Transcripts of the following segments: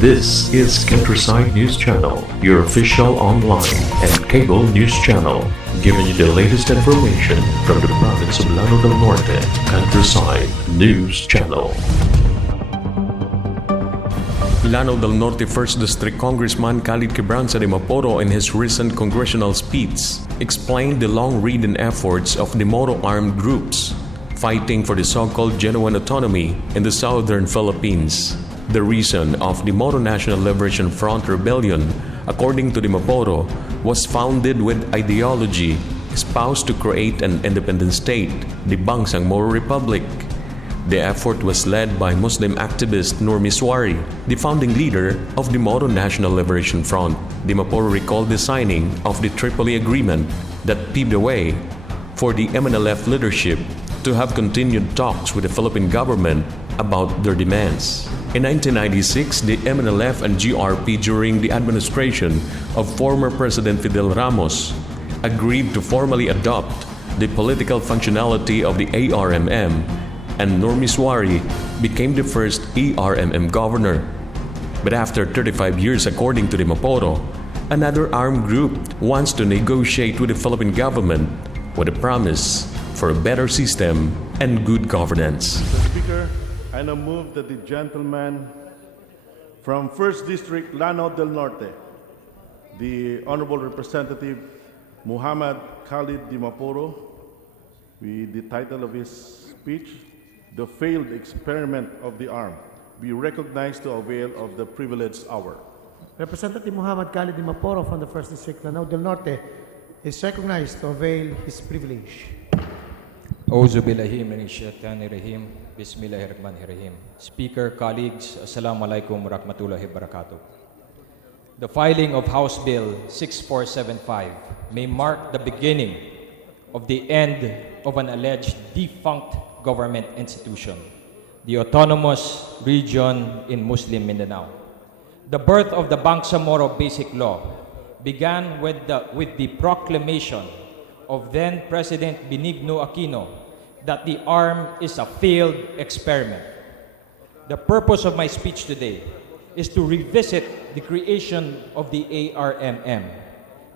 This is Countryside News Channel, your official online and cable news channel, giving you the latest information from the province of Lanao del Norte. Countryside News Channel. Lanao del Norte 1st District Congressman Khalid Dimaporo in his recent congressional speech explained the long-ridden efforts of the Moro armed groups fighting for the so-called genuine autonomy in the southern Philippines. The reason of the Moro National Liberation Front rebellion, according to Dimaporo, was founded with ideology espoused to create an independent state, the Bangsang Moro Republic. The effort was led by Muslim activist Norte, the founding leader of the Moro National Liberation Front. Dimaporo recalled the signing of the Tripoli Agreement that paved the way for the MNLF leadership to have continued talks with the Philippine government about their demands. In 1996, the MNLF and GRP during the administration of former President Fidel Ramos agreed to formally adopt the political functionality of the ARMM, and Norte became the first ARMM governor. But after 35 years, according to Dimaporo, another armed group wants to negotiate with the Philippine government with a promise for a better system and good governance. Mr. Speaker, I now move that the gentleman from 1st District Lanao del Norte, the Honorable Representative Muhammad Khalid Dimaporo, with the title of his speech, "The Failed Experiment of the Arm," be recognized to avail of the privileged hour. Representative Muhammad Khalid Dimaporo from the 1st District Lanao del Norte is recognized to avail his privilege. Auzubillahiminasyaitanirrahim. Bismillahirrahmanirrahim. Speaker, colleagues, Assalamu alaikum warahmatullahi wabarakatuh. The filing of House Bill 6475 may mark the beginning of the end of an alleged defunct government institution, the autonomous region in Muslim Mindanao. The birth of the Bangsamoro Basic Law began with the proclamation of then President Benigno Aquino that the ARM is a failed experiment. The purpose of my speech today is to revisit the creation of the ARMM,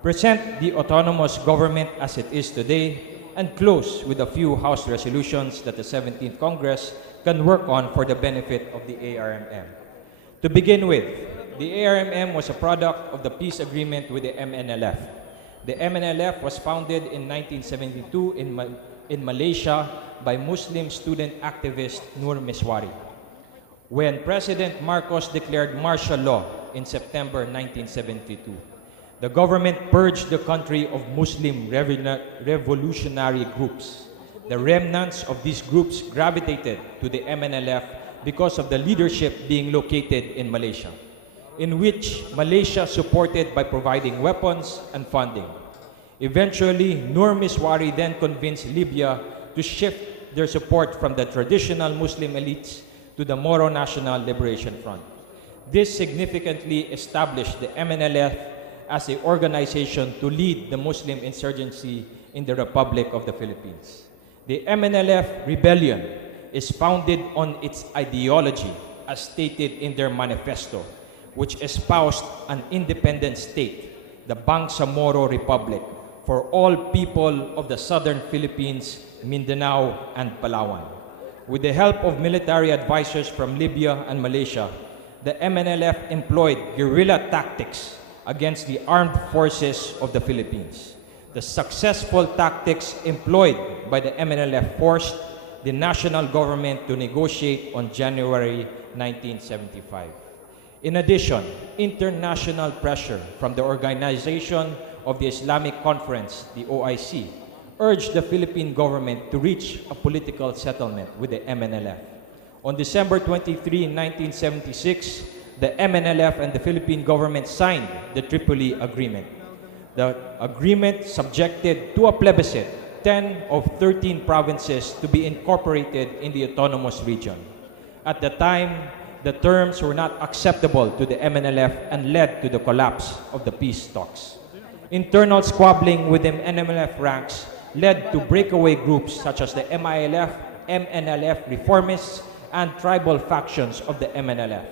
present the autonomous government as it is today, and close with a few House resolutions that the 17th Congress can work on for the benefit of the ARMM. To begin with, the ARMM was a product of the peace agreement with the MNLF. The MNLF was founded in 1972 in Malaysia by Muslim student activist Nur Miswari. When President Marcos declared martial law in September 1972, the government purged the country of Muslim revolutionary groups. The remnants of these groups gravitated to the MNLF because of the leadership being located in Malaysia, in which Malaysia supported by providing weapons and funding. Eventually, Nur Miswari then convinced Libya to shift their support from the traditional Muslim elites to the Moro National Liberation Front. This significantly established the MNLF as an organization to lead the Muslim insurgency in the Republic of the Philippines. The MNLF rebellion is founded on its ideology, as stated in their manifesto, which espoused an independent state, the Bangsamoro Republic, for all people of the southern Philippines, Mindanao, and Palawan. With the help of military advisors from Libya and Malaysia, the MNLF employed guerrilla tactics against the armed forces of the Philippines. The successful tactics employed by the MNLF forced the national government to negotiate on January 1975. In addition, international pressure from the Organization of the Islamic Conference, the OIC, urged the Philippine government to reach a political settlement with the MNLF. On December 23, 1976, the MNLF and the Philippine government signed the Tripoli Agreement. The agreement subjected to a plebiscite 10 of 13 provinces to be incorporated in the autonomous region. At the time, the terms were not acceptable to the MNLF and led to the collapse of the peace talks. Internal squabbling within MNLF ranks led to breakaway groups such as the MILF, MNLF reformists, and tribal factions of the MNLF.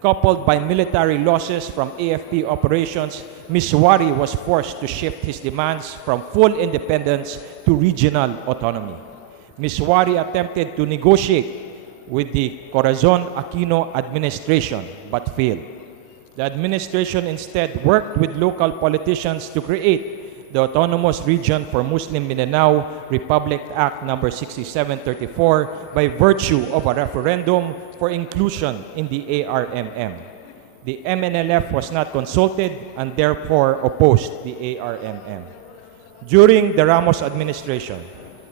Coupled by military losses from AFP operations, Miswari was forced to shift his demands from full independence to regional autonomy. Miswari attempted to negotiate with the Corazon Aquino administration but failed. The administration instead worked with local politicians to create the Autonomous Region for Muslim Mindanao Republic Act No. 6734 by virtue of a referendum for inclusion in the ARMM. The MNLF was not consulted and therefore opposed the ARMM. During the Ramos administration,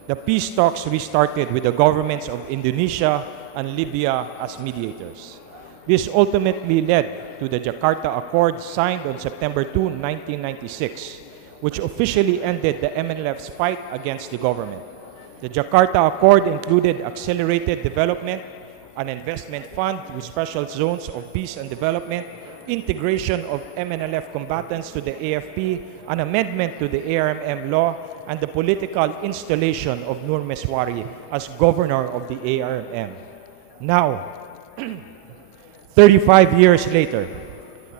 the peace talks restarted with the governments of Indonesia and Libya as mediators. This ultimately led to the Jakarta Accord signed on September 2, 1996, which officially ended the MNLF's fight against the government. The Jakarta Accord included accelerated development, an investment fund with special zones of peace and development, integration of MNLF combatants to the AFP, an amendment to the ARMM law, and the political installation of Nur Meswari as governor of the ARMM. Now, 35 years later,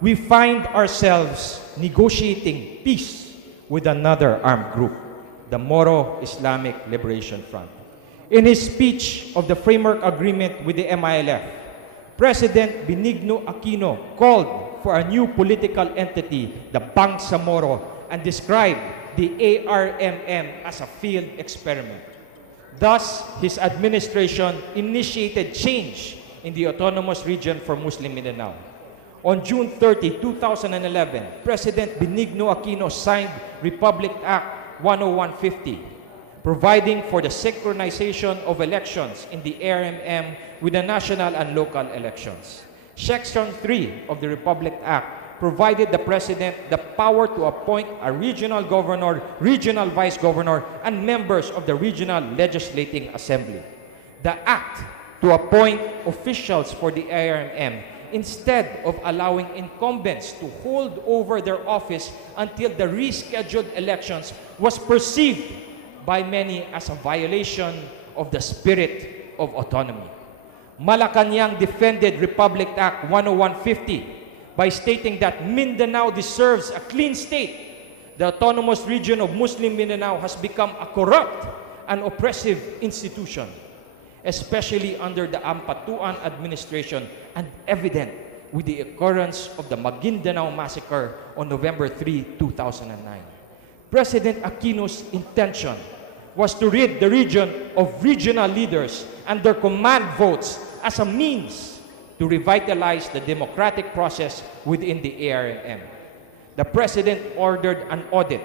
we find ourselves negotiating peace with another armed group, the Moro Islamic Liberation Front. In his speech of the framework agreement with the MILF, President Benigno Aquino called for a new political entity, the Bangsamoro, and described the ARMM as a failed experiment. Thus, his administration initiated change in the Autonomous Region for Muslim Mindanao. On June 30, 2011, President Benigno Aquino signed Republic Act 10150, providing for the synchronization of elections in the ARMM with the national and local elections. Section 3 of the Republic Act provided the President the power to appoint a regional governor, regional vice governor, and members of the regional legislating assembly. The Act to appoint officials for the ARMM instead of allowing incumbents to hold over their office until the rescheduled elections was perceived by many as a violation of the spirit of autonomy. Malacanang defended Republic Act 10150 by stating that Mindanao deserves a clean state. The Autonomous Region of Muslim Mindanao has become a corrupt and oppressive institution, especially under the Ampatuan administration and evident with the occurrence of the Maguindanao massacre on November 3, 2009. President Aquino's intention was to rid the region of regional leaders and their command votes as a means to revitalize the democratic process within the ARMM. The President ordered an audit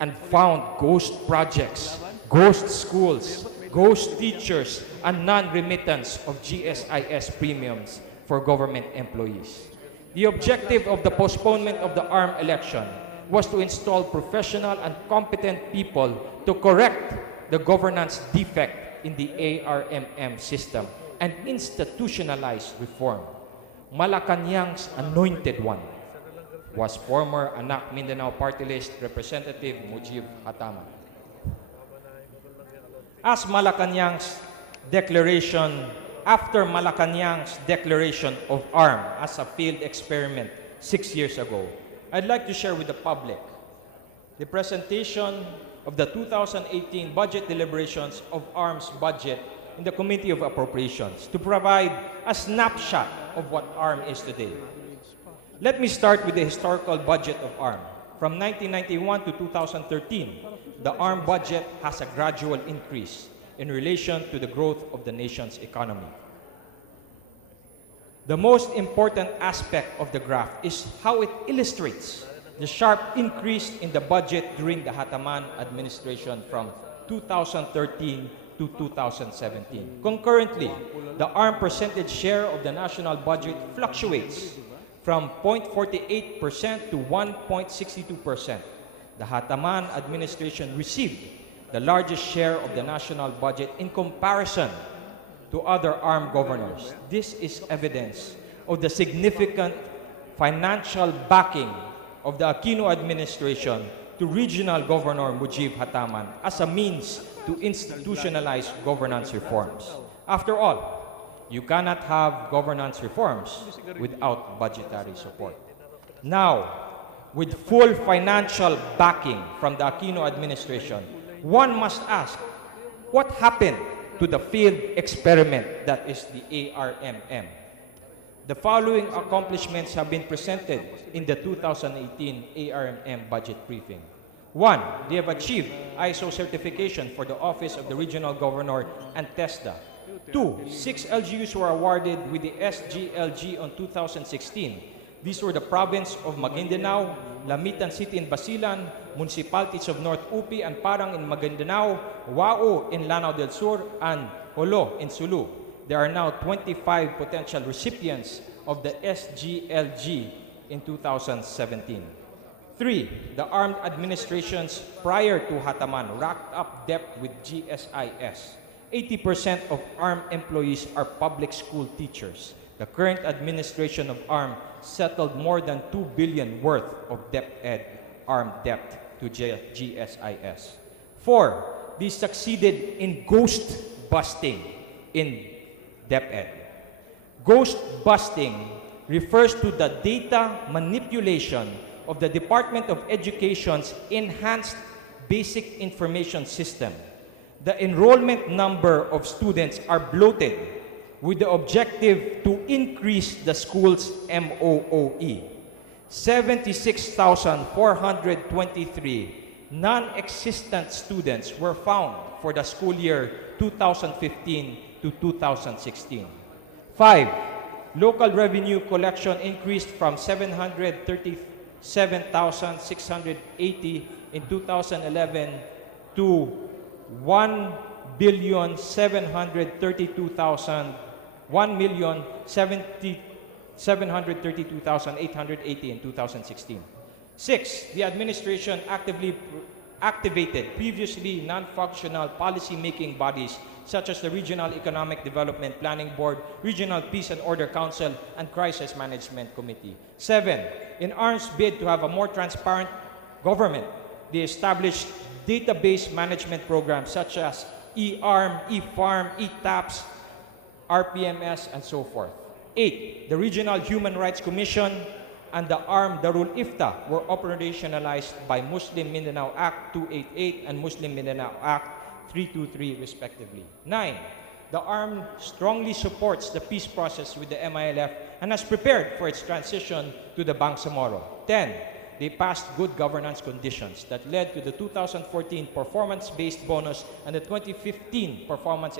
and found ghost projects, ghost schools, ghost teachers, and non-remittance of GSIS premiums for government employees. The objective of the postponement of the ARM election was to install professional and competent people to correct the governance defect in the ARMM system and institutionalize reform. Malacanang's anointed one was former Anak Mindanao Party List Representative Mujib Hataman. As Malacanang's declaration, after Malacanang's declaration of ARM as a failed experiment 6 years ago, I'd like to share with the public the presentation of the 2018 budget deliberations of ARM's budget in the Committee of Appropriations to provide a snapshot of what ARM is today. Let me start with the historical budget of ARM. From 1991 to 2013, the ARM budget has a gradual increase in relation to the growth of the nation's economy. The most important aspect of the graph is how it illustrates the sharp increase in the budget during the Hataman administration from 2013 to 2017. Concurrently, the ARM percentage share of the national budget fluctuates from 0.48% to 1.62%. The Hataman administration received the largest share of the national budget in comparison to other ARM governors. This is evidence of the significant financial backing of the Aquino administration to Regional Governor Mujib Hataman as a means to institutionalize governance reforms. After all, you cannot have governance reforms without budgetary support. Now, with full financial backing from the Aquino administration, one must ask, what happened to the field experiment that is the ARMM? The following accomplishments have been presented in the 2018 ARMM budget briefing. 1. They have achieved ISO certification for the Office of the Regional Governor and TESDA. 2. 6 LGUs were awarded with the SGLG on 2016. These were the province of Maguindanao, Lamitan City in Basilan, municipalities of North Upi and Parang in Maguindanao, Wao in Lanao del Sur, and Holo in Sulu. There are now 25 potential recipients of the SGLG in 2017. 3. The armed administrations prior to Hataman racked up debt with GSIS. 80% of ARM employees are public school teachers. The current administration of ARM settled more than 2 billion worth of ARM debt to GSIS. 4. They succeeded in ghost busting in DepEd. Ghost busting refers to the data manipulation of the Department of Education's enhanced basic information system. The enrollment number of students are bloated with the objective to increase the school's MOOE. 76,423 non-existent students were found for the school year 2015 to 2016. 5. Local revenue collection increased from 737,680 in 2011 to 1,732,880 in 2016. 6. The administration activated previously non-functional policy-making bodies such as the Regional Economic Development Planning Board, Regional Peace and Order Council, and Crisis Management Committee. 7. In ARM's bid to have a more transparent government, they established database management programs such as eARM, eFarm, eTAPS, RPMS, and so forth. 8. The Regional Human Rights Commission and the ARM Darul Ifta were operationalized by Muslim Mindanao Act 288 and Muslim Mindanao Act 323 respectively. 9. The ARM strongly supports the peace process with the MILF and has prepared for its transition to the Bangsamoro. 10. They passed good governance conditions that led to the 2014 performance-based bonus and the 2015 performance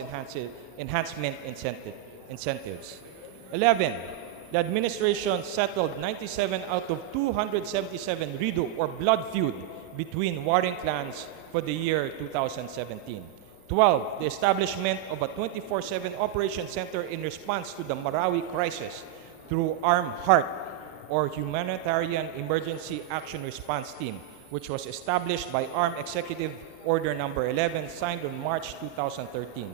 enhancement incentives. 11. The administration settled 97 out of 277 rido or blood feud between warring clans for the year 2017. 12. The establishment of a 24/7 operation center in response to the Marawi crisis through ARM HEART or Humanitarian Emergency Action Response Team, which was established by ARM Executive Order Number 11, signed on March 2013.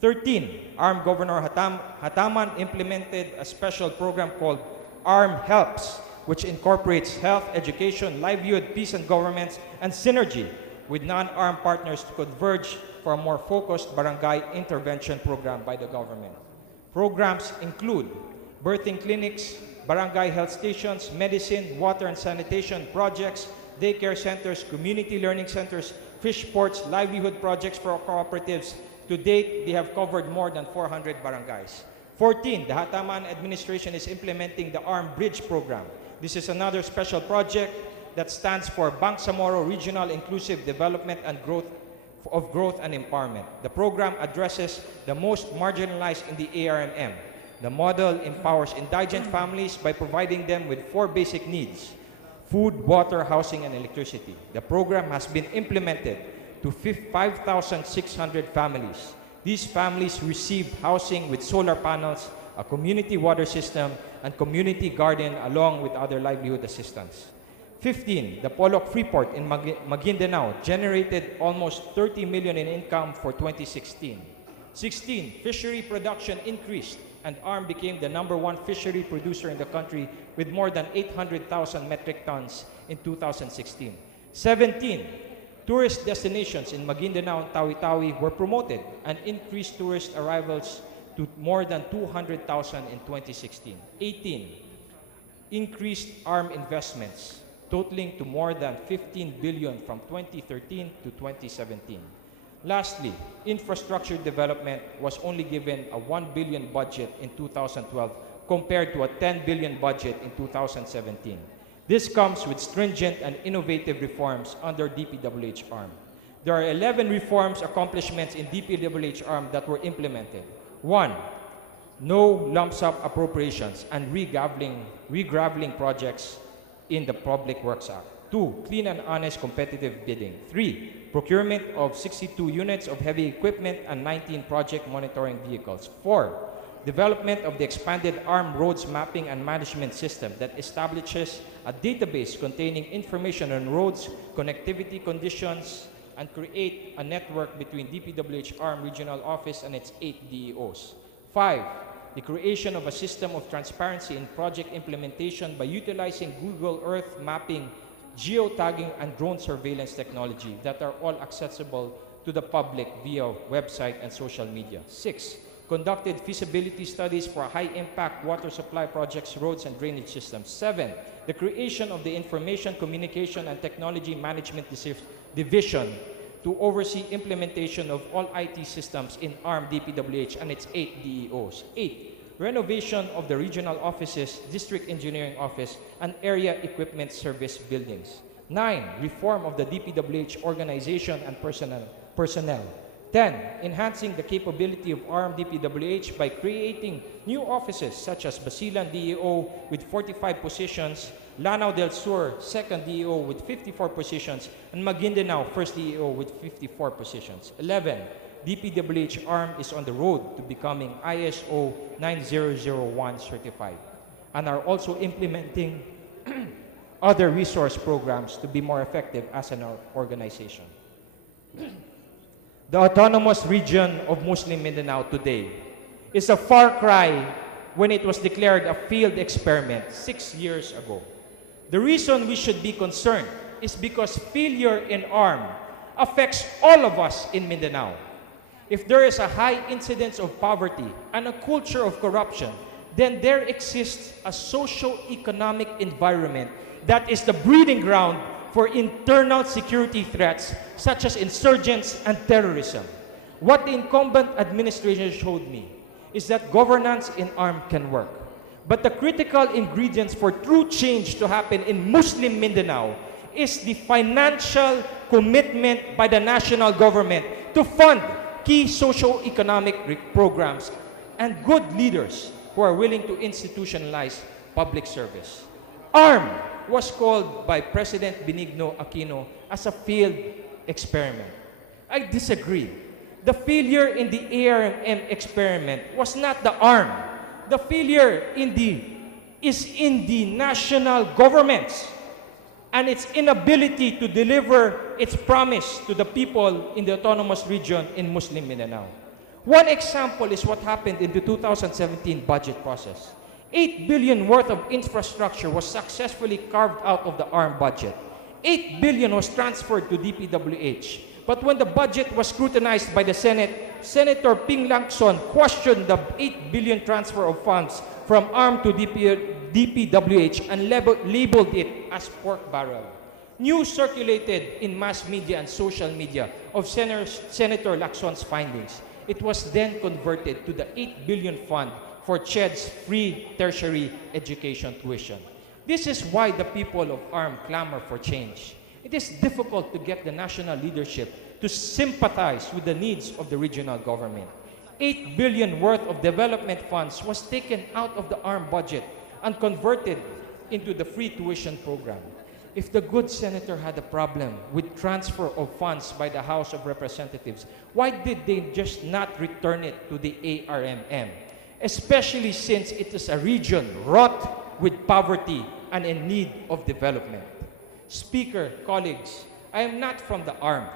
13. ARM Governor Hataman implemented a special program called ARM Helps, which incorporates health, education, livelihood, peace and governments, and synergy with non-ARM partners to converge for a more focused barangay intervention program by the government. Programs include birthing clinics, barangay health stations, medicine, water and sanitation projects, daycare centers, community learning centers, fish ports, livelihood projects for cooperatives. To date, they have covered more than 400 barangays. 14. The Hataman administration is implementing the ARM Bridge program. This is another special project that stands for Bangsamoro Regional Inclusive Development and Growth and Empowerment. The program addresses the most marginalized in the ARMM. The model empowers indigent families by providing them with 4 basic needs: food, water, housing, and electricity. The program has been implemented to 5,600 families. These families received housing with solar panels, a community water system, and community garden along with other livelihood assistance. 15. The Polok Freeport in Maguindanao generated almost 30 million in income for 2016. 16. Fishery production increased and ARM became the #1 fishery producer in the country with more than 800,000 metric tons in 2016. 17. Tourist destinations in Maguindanao and Tawi-Tawi were promoted and increased tourist arrivals to more than 200,000 in 2016. 18, increased ARM investments totaling to more than 15 billion from 2013 to 2017. Lastly, infrastructure development was only given a 1 billion budget in 2012 compared to a 10 billion budget in 2017. This comes with stringent and innovative reforms under DPWH ARM. There are 11 reforms accomplishments in DPWH ARM that were implemented. 1. No lump sum appropriations and regraveling projects in the Public Works Act. 2. Clean and honest competitive bidding. 3. Procurement of 62 units of heavy equipment and 19 project monitoring vehicles. 4. Development of the expanded ARM roads mapping and management system that establishes a database containing information on roads, connectivity conditions, and create a network between DPWH ARM Regional Office and its 8 DEOs. 5. The creation of a system of transparency in project implementation by utilizing Google Earth mapping, geotagging, and drone surveillance technology that are all accessible to the public via website and social media. 6. Conducted feasibility studies for high-impact water supply projects, roads, and drainage systems. 7. The creation of the Information, Communication, and Technology Management Division to oversee implementation of all IT systems in ARM DPWH and its 8 DEOs. 8. Renovation of the regional offices, district engineering office, and area equipment service buildings. 9. Reform of the DPWH organization and personnel. 10. Enhancing the capability of ARM DPWH by creating new offices such as Basilan DEO with 45 positions, Lanao del Sur 2nd DEO with 54 positions, and Maguindanao 1st DEO with 54 positions. 11. DPWH ARM is on the road to becoming ISO 9001 certified and are also implementing other resource programs to be more effective as an organization. The autonomous region of Muslim Mindanao today is a far cry when it was declared a field experiment 6 years ago. The reason we should be concerned is because failure in ARM affects all of us in Mindanao. If there is a high incidence of poverty and a culture of corruption, then there exists a socio-economic environment that is the breeding ground for internal security threats such as insurgents and terrorism. What the incumbent administration showed me is that governance in ARM can work. But the critical ingredients for true change to happen in Muslim Mindanao is the financial commitment by the national government to fund key socio-economic programs and good leaders who are willing to institutionalize public service. ARM was called by President Benigno Aquino as a failed experiment. I disagree. The failure in the ARMM experiment was not the ARM. The failure is in the national governments and its inability to deliver its promise to the people in the autonomous region in Muslim Mindanao. One example is what happened in the 2017 budget process. 8 billion worth of infrastructure was successfully carved out of the ARM budget. 8 billion was transferred to DPWH. But when the budget was scrutinized by the Senate, Senator Ping Lacson questioned the 8 billion transfer of funds from ARM to DPWH and labeled it as pork barrel. News circulated in mass media and social media of Senator Lacson's findings. It was then converted to the 8 billion fund for CHED's free tertiary education tuition. This is why the people of ARM clamor for change. It is difficult to get the national leadership to sympathize with the needs of the regional government. 8 billion worth of development funds was taken out of the ARM budget and converted into the free tuition program. If the good senator had a problem with transfer of funds by the House of Representatives, why did they just not return it to the ARMM? Especially since it is a region wrought with poverty and in need of development. Speaker, colleagues, I am not from the ARM,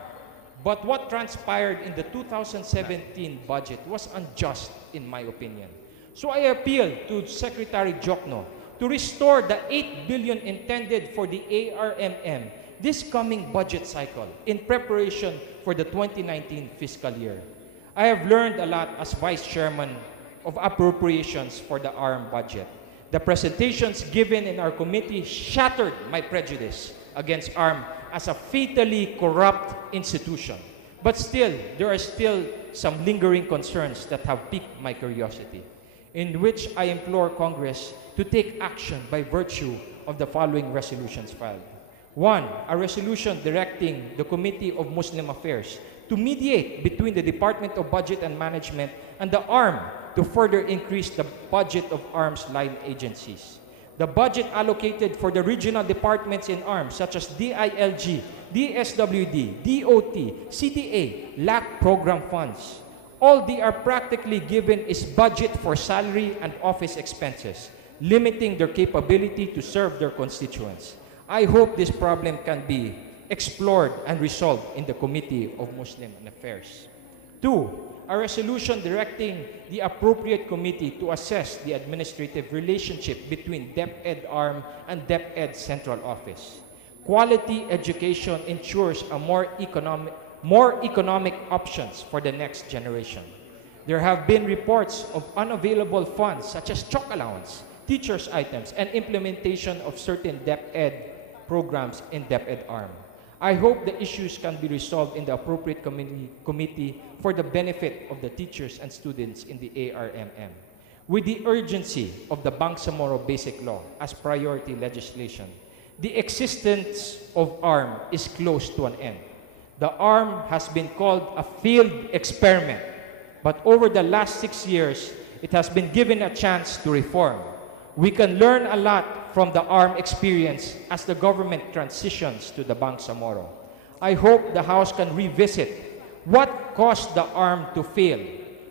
but what transpired in the 2017 budget was unjust in my opinion. So I appeal to Secretary Jokno to restore the 8 billion intended for the ARMM this coming budget cycle in preparation for the 2019 fiscal year. I have learned a lot as Vice Chairman of appropriations for the ARM budget. The presentations given in our committee shattered my prejudice against ARM as a fatally corrupt institution. But still, there are still some lingering concerns that have piqued my curiosity, in which I implore Congress to take action by virtue of the following resolutions filed. 1. A resolution directing the Committee of Muslim Affairs to mediate between the Department of Budget and Management and the ARM to further increase the budget of ARM's line agencies. The budget allocated for the regional departments in ARM, such as DILG, DSWD, DOT, CTA, lack program funds. All they are practically given is budget for salary and office expenses, limiting their capability to serve their constituents. I hope this problem can be explored and resolved in the Committee of Muslim Affairs. 2. A resolution directing the appropriate committee to assess the administrative relationship between DepEd-ARM and DepEd Central Office. Quality education ensures a more economic options for the next generation. There have been reports of unavailable funds such as chalk allowance, teachers' items, and implementation of certain DepEd programs in DepEd-ARM. I hope the issues can be resolved in the appropriate committee for the benefit of the teachers and students in the ARMM. With the urgency of the Bangsamoro Basic Law as priority legislation, the existence of ARM is close to an end. The ARM has been called a failed experiment, but over the last 6 years, it has been given a chance to reform. We can learn a lot from the ARM experience as the government transitions to the Bangsamoro. I hope the House can revisit what caused the ARM to fail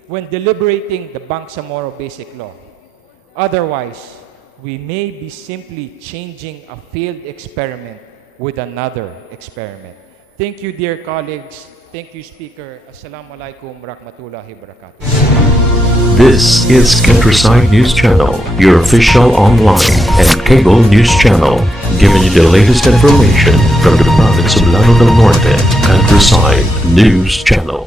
when deliberating the Bangsamoro Basic Law. Otherwise, we may be simply changing a failed experiment with another experiment. Thank you, dear colleagues. Thank you, Speaker. Assalamu alaikum warahmatullahi wabarakatuh. This is Countryside News Channel, your official online and cable news channel, giving you the latest information from the province of Lanao del Norte. Countryside News Channel.